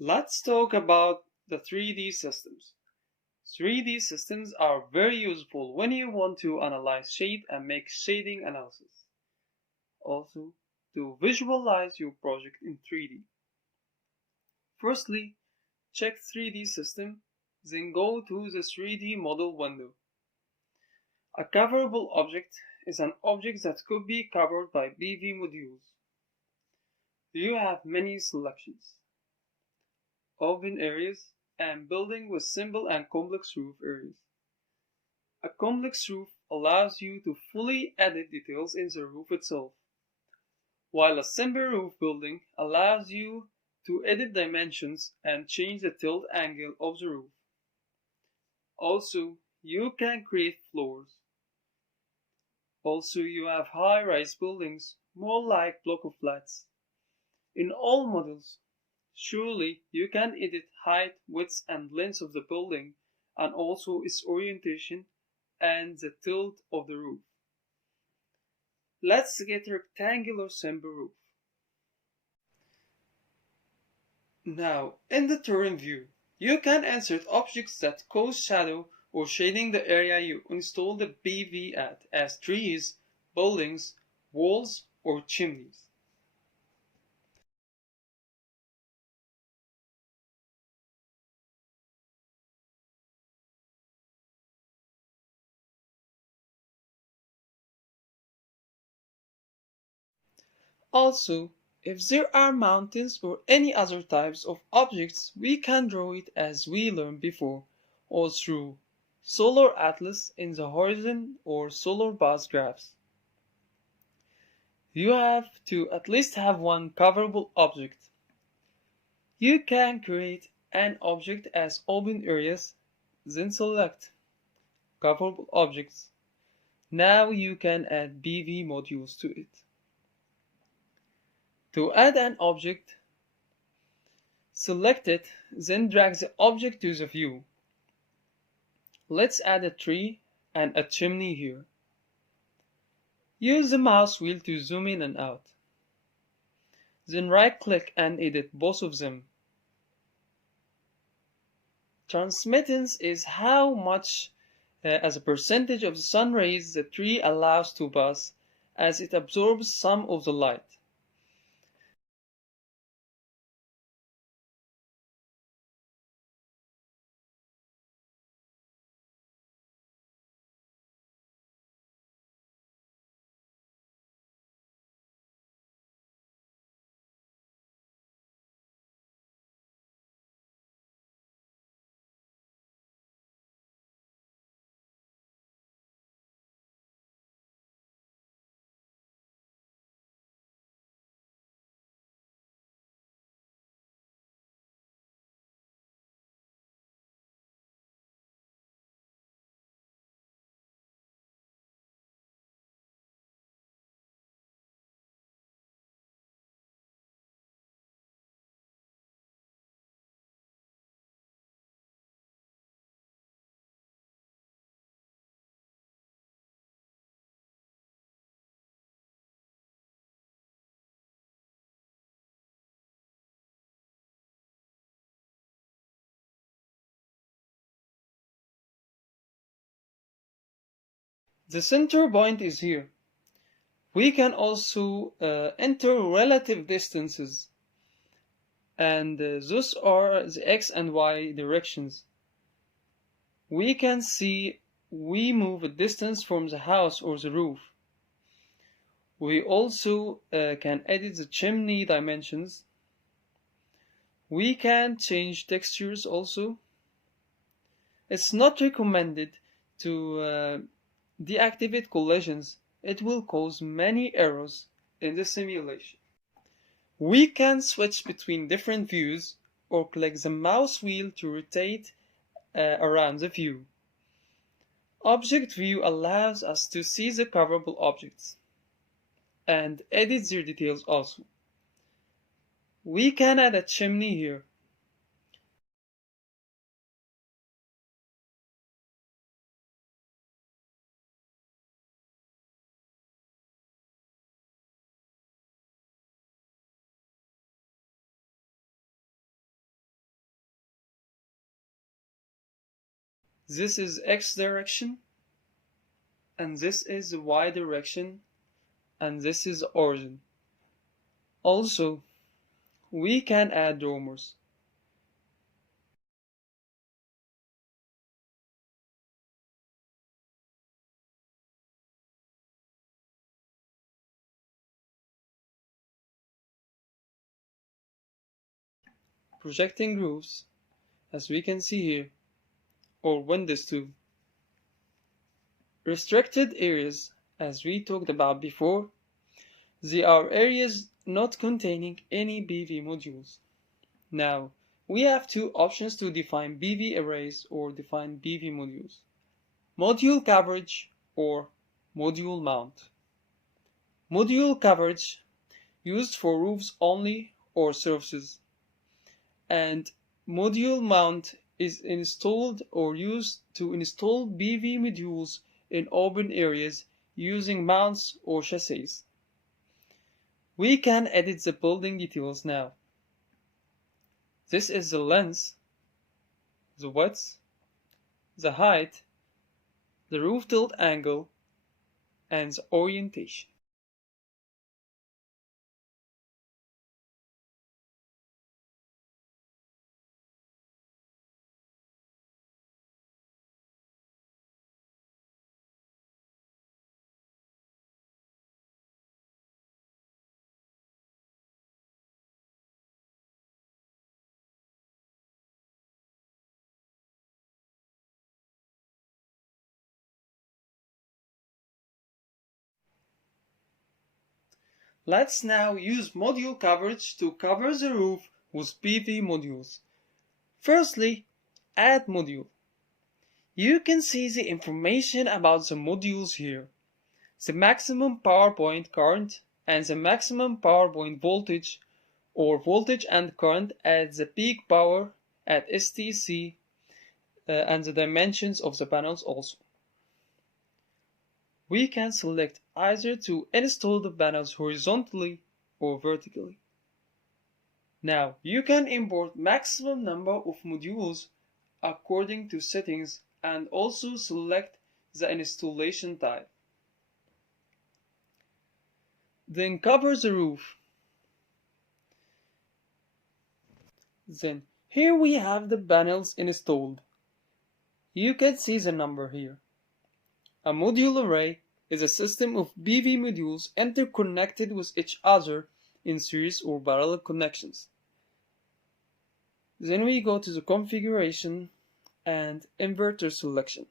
Let's talk about the 3D systems. 3D systems are very useful when you want to analyze shade and make shading analysis. Also, to visualize your project in 3D. Firstly, check 3D system, then go to the 3D model window. A coverable object is an object that could be covered by PV modules. You have many selections: open areas and building with simple and complex roof areas. A complex roof allows you to fully edit details in the roof itself, while a simple roof building allows you to edit dimensions and change the tilt angle of the roof. Also, you can create floors. Also, you have high-rise buildings, more like block of flats. In all models, surely you can edit height, width, and length of the building, and also its orientation and the tilt of the roof. Let's get a rectangular simple roof. Now, in the terrain view, you can insert objects that cause shadow or shading the area you install the PV at, as trees, buildings, walls, or chimneys. Also, if there are mountains or any other types of objects, we can draw it as we learned before, or through solar atlas in the horizon or solar bus graphs. You have to at least have one coverable object. You can create an object as open areas, then select coverable objects. Now you can add PV modules to it. To add an object, select it, then drag the object to the view. Let's add a tree and a chimney here. Use the mouse wheel to zoom in and out. Then right-click and edit both of them. Transmittance is how much as a percentage of the sun rays the tree allows to pass, as it absorbs some of the light. The center point is here. We can also enter relative distances, and those are the x and y directions. We can see we move a distance from the house or the roof. We also can edit the chimney dimensions. We can change textures also. It's not recommended to deactivate collisions. It will cause many errors in the simulation. We can switch between different views or click the mouse wheel to rotate around the view. Object view allows us to see the coverable objects and edit their details also. We can add a chimney here. This is X direction, and this is Y direction, and this is origin. Also, we can add roamers. Projecting roofs, as we can see here, or windows too. Restricted areas, as we talked about before, they are areas not containing any PV modules. Now, we have two options to define PV arrays or define PV modules. Module coverage or module mount. Module coverage used for roofs only or surfaces, and module mount is installed or used to install PV modules in open areas using mounts or chassis. We can edit the building details now. This is the length, the width, the height, the roof tilt angle, and the orientation. Let's now use module coverage to cover the roof with PV modules. Firstly, add module. You can see the information about the modules here. The maximum power point current and the maximum power point voltage, or voltage and current at the peak power at STC, and the dimensions of the panels also. We can select either to install the panels horizontally or vertically. Now, you can import maximum number of modules according to settings and also select the installation type. Then cover the roof. Then here we have the panels installed. You can see the number here. A module array is a system of PV modules interconnected with each other in series or parallel connections. Then we go to the configuration and inverter selection.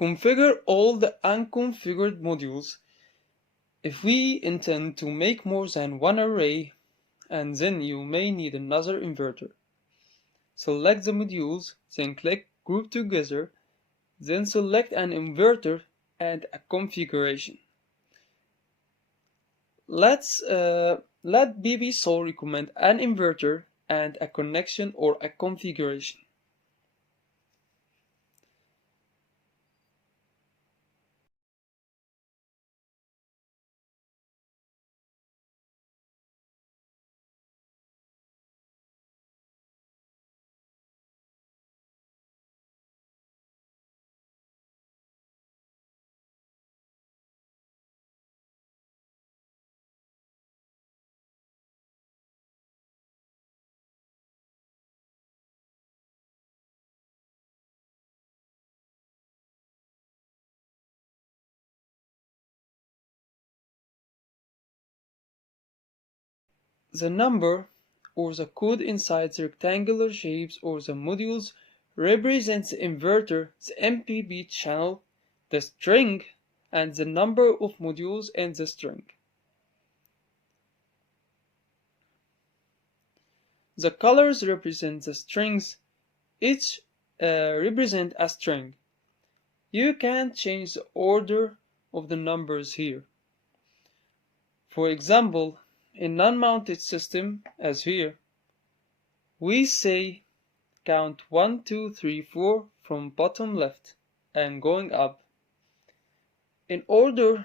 Configure all the unconfigured modules if we intend to make more than one array, and then you may need another inverter. Select the modules, then click Group Together, then select an inverter and a configuration. Let PVSol recommend an inverter and a connection or a configuration. The number or the code inside the rectangular shapes or the modules represents the inverter, the MPP channel, the string, and the number of modules in the string. The colors represent the strings. Each represent a string. You can change the order of the numbers here. For example, in non-mounted system, as here, we say count 1, 2, 3, 4 from bottom left and going up. In order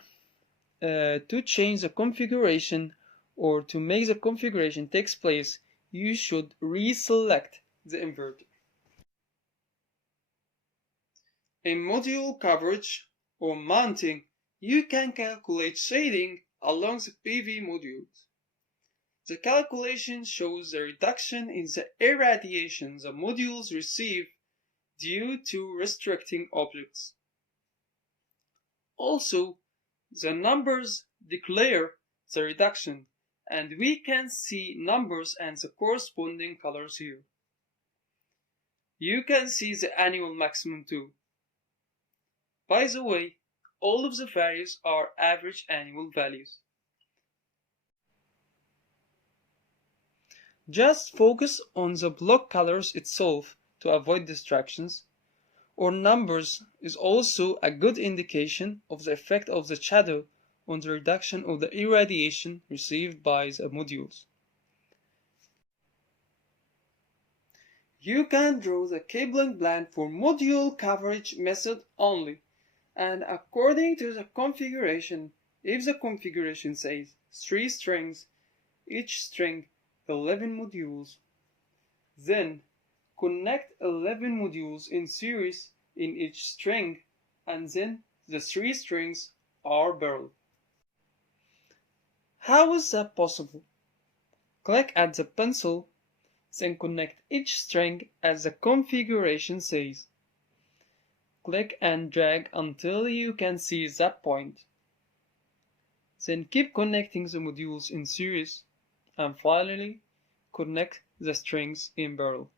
to change the configuration or to make the configuration takes place, you should reselect the inverter. In module coverage or mounting, you can calculate shading along the PV modules. The calculation shows the reduction in the irradiation the modules receive due to restricting objects. Also, the numbers declare the reduction, and we can see numbers and the corresponding colors here. You can see the annual maximum too. By the way, all of the values are average annual values. Just focus on the block colors itself to avoid distractions, or numbers is also a good indication of the effect of the shadow on the reduction of the irradiation received by the modules. You can draw the cabling plan for module coverage method only, and according to the configuration, if the configuration says 3 strings, each string 11 modules, then connect 11 modules in series in each string, and then the 3 strings are parallel. How is that possible? Click at the pencil, then connect each string as the configuration says. Click and drag until you can see that point. Then keep connecting the modules in series, and finally connect the strings in parallel.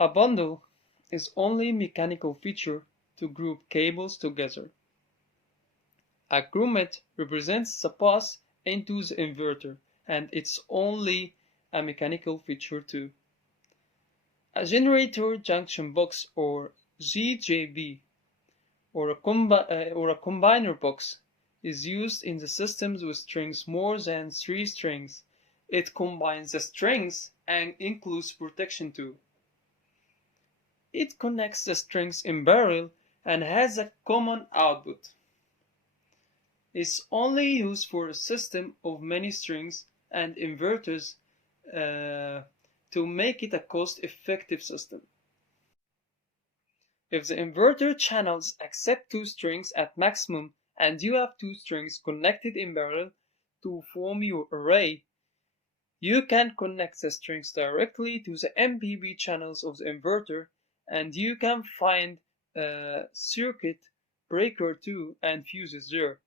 A bundle is only a mechanical feature to group cables together. A grommet represents the path into the inverter, and it's only a mechanical feature too. A generator junction box, or GJB, or a combiner box is used in the systems with strings more than 3 strings. It combines the strings and includes protection too. It connects the strings in parallel and has a common output. It's only used for a system of many strings and inverters to make it a cost-effective system. If the inverter channels accept 2 strings at maximum and you have 2 strings connected in parallel to form your array, you can connect the strings directly to the MPB channels of the inverter, and you can find a circuit breaker too and fuses there.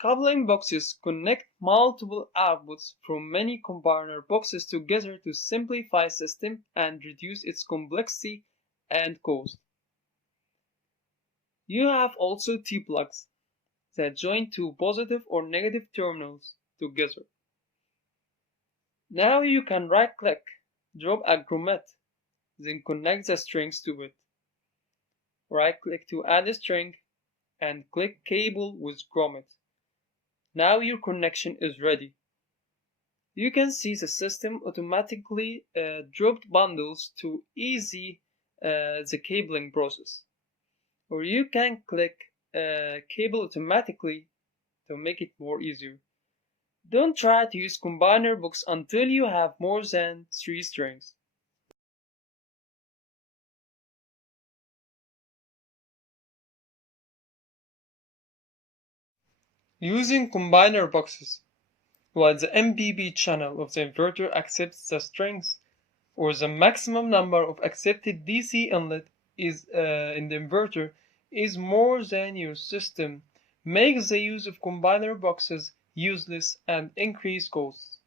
Coupling boxes connect multiple outputs from many combiner boxes together to simplify the system and reduce its complexity and cost. You have also T-plugs that join 2 positive or negative terminals together. Now you can right-click, drop a grommet, then connect the strings to it. Right-click to add a string, and click Cable with grommet. Now your connection is ready. You can see the system automatically dropped bundles to ease the cabling process. Or you can click Cable automatically to make it more easier. Don't try to use combiner box until you have more than 3 strings. Using combiner boxes, while the MPB channel of the inverter accepts the strings, or the maximum number of accepted DC inlet is in the inverter is more than your system makes the use of combiner boxes useless and increase costs.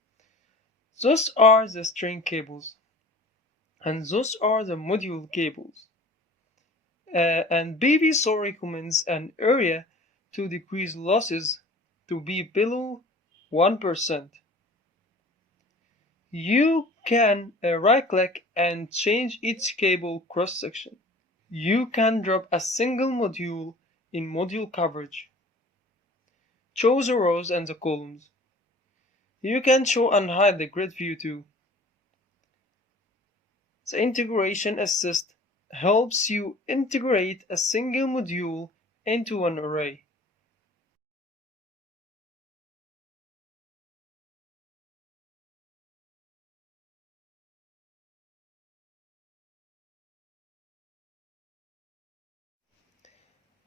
Those are the string cables, and those are the module cables. And BVSO recommends an area to decrease losses to be below 1%. You can right-click and change each cable cross-section. You can drop a single module in module coverage. Show the rows and the columns. You can show and hide the grid view too. The Integration Assist helps you integrate a single module into an array.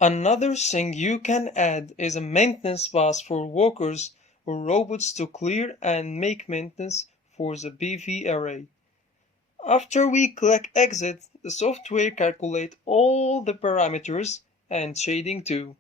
Another thing you can add is a maintenance path for workers or robots to clear and make maintenance for the BV array. After we click exit, the software calculates all the parameters and shading too.